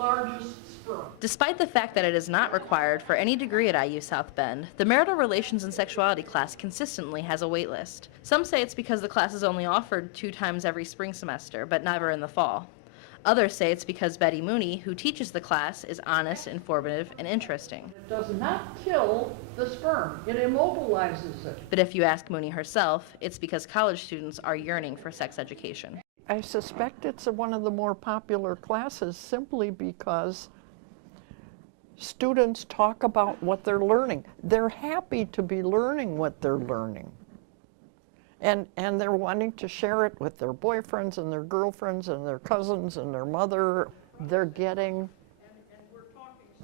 largest sperm. Despite the fact that it is not required for any degree at IU South Bend, the marital relations and sexuality class consistently has a wait list. Some say it's because the class is only offered 2 times every spring semester, but never in the fall. Others say it's because Betty Mooney, who teaches the class, is honest, informative, and interesting. It does not kill the sperm, it immobilizes it. But if you ask Mooney herself, it's because college students are yearning for sex education. I suspect it's one of the more popular classes simply because students talk about what they're learning. They're happy to be learning what they're learning. And they're wanting to share it with their boyfriends and their girlfriends and their cousins and their mother. They're getting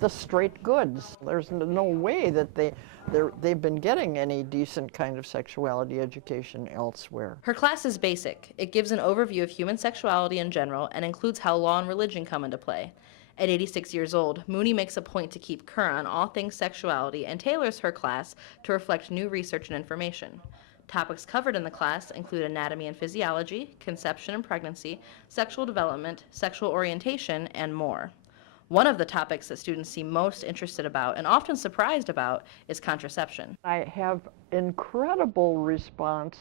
the straight goods. There's no way that they've been getting any decent kind of sexuality education elsewhere. Her class is basic. It gives an overview of human sexuality in general and includes how law and religion come into play. At 86 years old, Mooney makes a point to keep current on all things sexuality and tailors her class to reflect new research and information. Topics covered in the class include anatomy and physiology, conception and pregnancy, sexual development, sexual orientation, and more. One of the topics that students seem most interested about and often surprised about is contraception. I have incredible response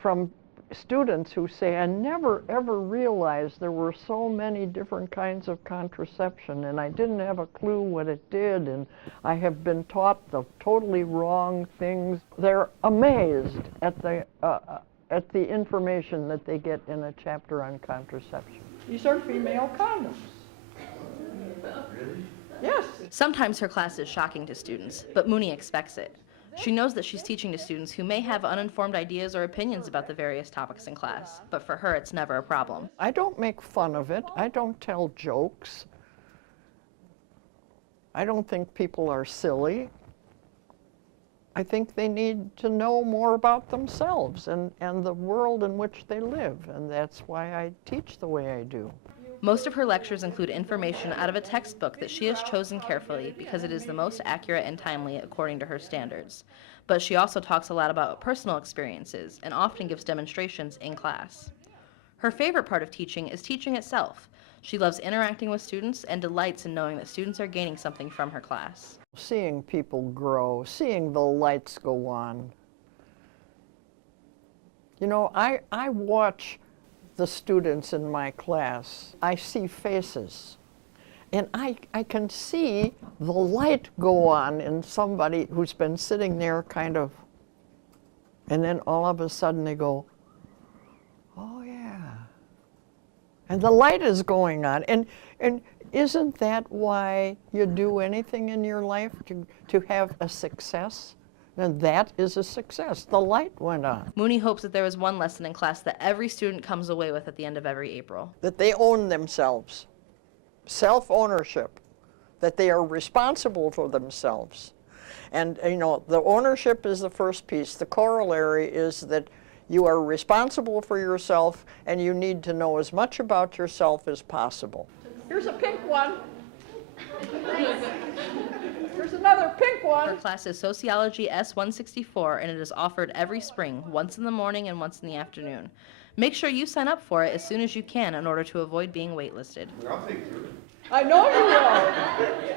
from students who say, I never ever realized there were so many different kinds of contraception, and I didn't have a clue what it did, and I have been taught the totally wrong things. They're amazed at the information that they get in a chapter on contraception. These are female condoms. Yes. Sometimes her class is shocking to students, but Mooney expects it. She knows that she's teaching to students who may have uninformed ideas or opinions about the various topics in class, but for her it's never a problem. I don't make fun of it. I don't tell jokes. I don't think people are silly. I think they need to know more about themselves and the world in which they live, and that's why I teach the way I do. Most of her lectures include information out of a textbook that she has chosen carefully because it is the most accurate and timely according to her standards. But she also talks a lot about personal experiences and often gives demonstrations in class. Her favorite part of teaching is teaching itself. She loves interacting with students and delights in knowing that students are gaining something from her class. Seeing people grow, seeing the lights go on. You know, I watch the students in my class. I see faces, and I can see the light go on in somebody who's been sitting there kind of, and then all of a sudden they go, oh yeah, and the light is going on. And isn't that why you do anything in your life, to have a success? And that is a success. The light went on. Mooney hopes that there is one lesson in class that every student comes away with at the end of every April. That they own themselves. Self-ownership. That they are responsible for themselves. And, you know, the ownership is the first piece. The corollary is that you are responsible for yourself and you need to know as much about yourself as possible. Here's a pink one. Here's another pink one. Her class is Sociology S164, and it is offered every spring, once in the morning and once in the afternoon. Make sure you sign up for it as soon as you can in order to avoid being waitlisted. I know you will.